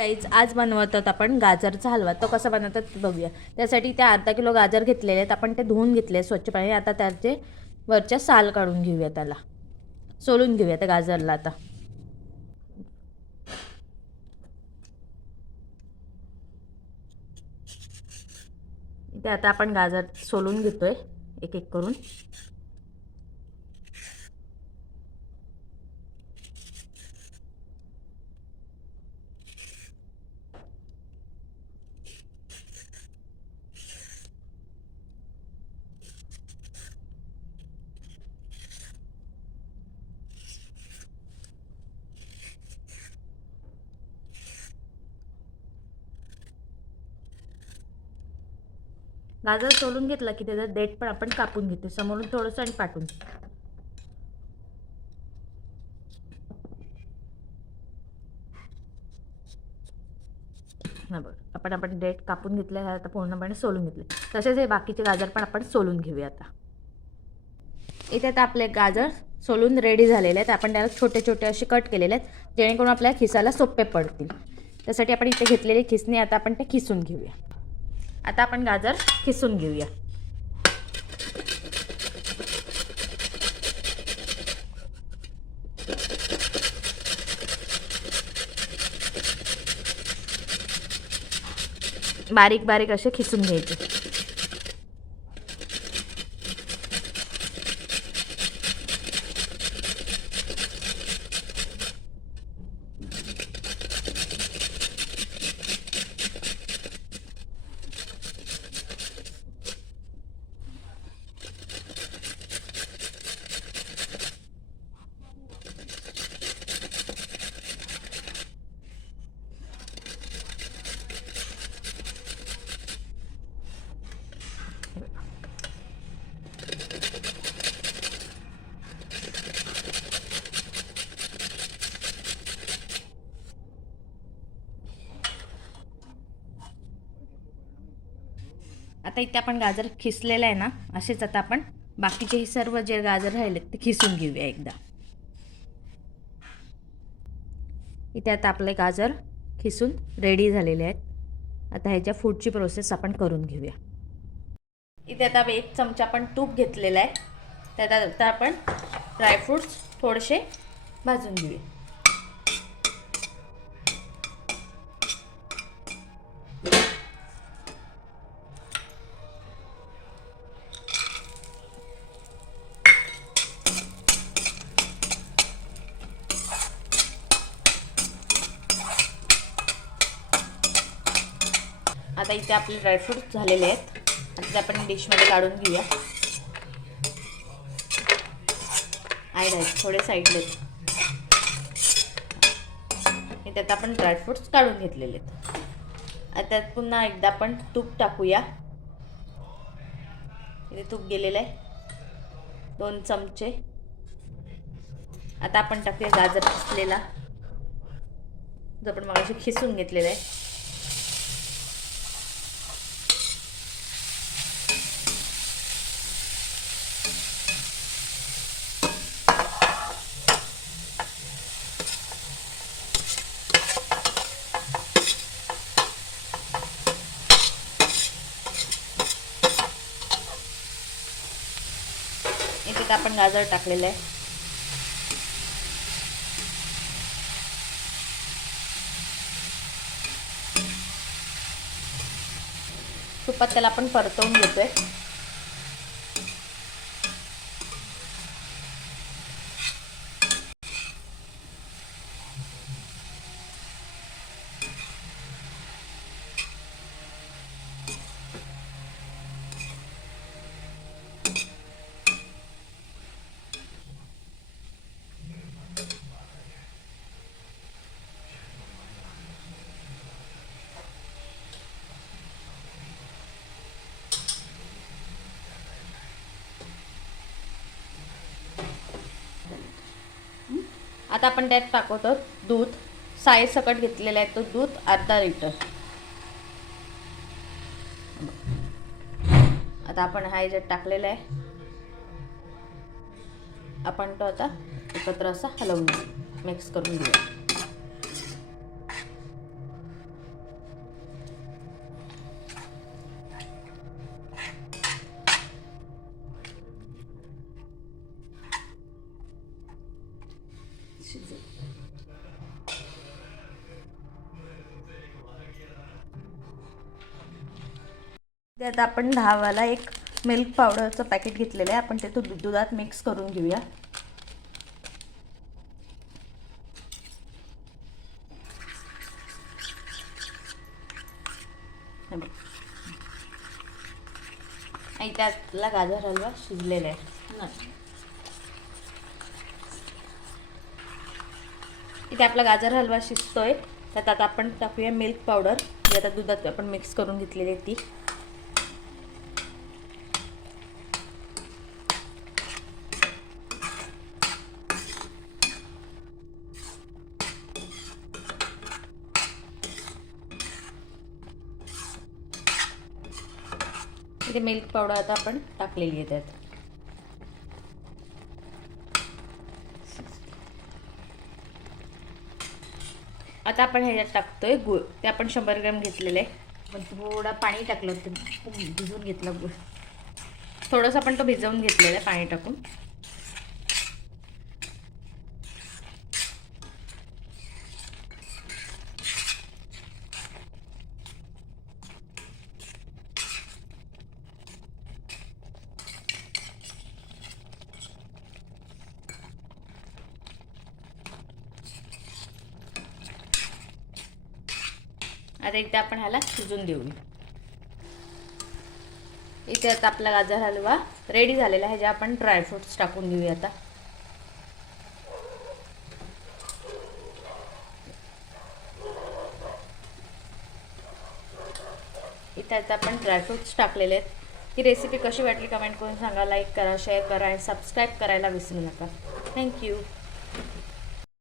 काहीच आज बनवतात आपण गाजरचा हलवा. तो कसा बनवतात ते बघूया. त्यासाठी ते अर्धा किलो गाजर घेतलेले आहेत. आपण ते धुवून घेतले स्वच्छ पाणी. आता त्याचे वरच्या साल काढून घेऊया त्याला. सोलून घेऊया त्या गाजरला आता. ते आता आपण गाजर सोलून घेतोय. एक एक करून. गाजर सोलून घेतला की त्याचा देठ पण आपण कापून घेतो. समोरून थोडंसं आणि पाठवून. हा बघ आपण आपण डेट कापून घेतले आता पूर्णपणे सोलून घेतले. तसेच हे बाकीचे गाजर पण आपण सोलून घेऊया आता. इथे आता आपले गाजर सोलून रेडी झालेले आहेत. आपण त्याला छोटे छोटे असे कट केलेले आहेत जेणेकरून आपल्या खिसाला सोपे पडतील. त्यासाठी आपण इथे घेतलेली खिसणी आता आपण ते खिसून घेऊया. आता आपण गाजर खिसून घेऊया. बारीक बारीक असे खिसून घ्यायचे. आता इथे आपण गाजर खिसलेलं आहे ना असेच आता आपण बाकीचे हे सर्व जे गाजर राहिले ते खिसून घेऊया एकदा. इथे आता आपले गाजर खिसून रेडी झालेले आहेत. आता ह्याच्या फूडची प्रोसेस आपण करून घेऊया. इथे आता एक चमचा आपण तूप घेतलेला आहे. त्यात आता आपण ड्रायफ्रूट्स थोडेसे भाजून घेऊया. आता इथे आपले ड्रायफ्रूट झालेले आहेत. आता ते आपण डिशमध्ये काढून घेऊया. आहे आहेत थोडे साईडले इथे त्यात आपण ड्रायफ्रूट्स काढून घेतलेले आहेत. आता त्यात पुन्हा एकदा आपण तूप टाकूया. इथे तूप गेलेलं आहे. दोन चमचे. आता आपण टाकूया गाजर खिसलेला. जो आपण मगाशी खिसून घेतलेला आहे. इथे आपण गाजर टाकलेलं आहे. तुपात त्याला आपण परतवून घेतोय. आता आपण त्यात टाकवतो दूध. साय सकट घेतलेला आहे तो दूध अर्धा लिटर. आता आपण हा याच्यात टाकलेला आहे. आपण तो आता एकत्र असा हलवून मिक्स करून घेऊया त्यात आपण दहावाला एक मिल्क पावडरचं पॅकेट घेतलेलं आहे. आपण ते तू दुधात मिक्स करून घेऊया. आणि त्यातला गाजर हलवा शिजलेला आहे. इथे आपला गाजर हलवा शिजतोय. त्यात आता आपण टाकूया मिल्क पावडर जी आता दुधात आपण मिक्स करून घेतलेली ती. इथे मिल्क पावडर आता आपण टाकलेली आहे त्यात. आता आपण ह्याच्यात टाकतोय गुळ. ते आपण शंभर ग्रॅम घेतलेलं. आहे पण थोडं पाणी टाकलं ते भिजवून घेतलं गुळ. थोडंसं आपण तो भिजवून घेतलेला आहे पाणी टाकून. आता एकदा आपण ह्याला शिजून देऊया इथे आता आपला गाजर हलवा रेडी झालेला आहे जे आपण ड्रायफ्रुट्स टाकून देऊया आता. इथे आता आपण ड्रायफ्रुट्स टाकलेले आहेत. ही रेसिपी कशी वाटली कमेंट करून सांगा लाईक करा शेअर करा आणि सबस्क्राईब करायला विसरू नका. थँक्यू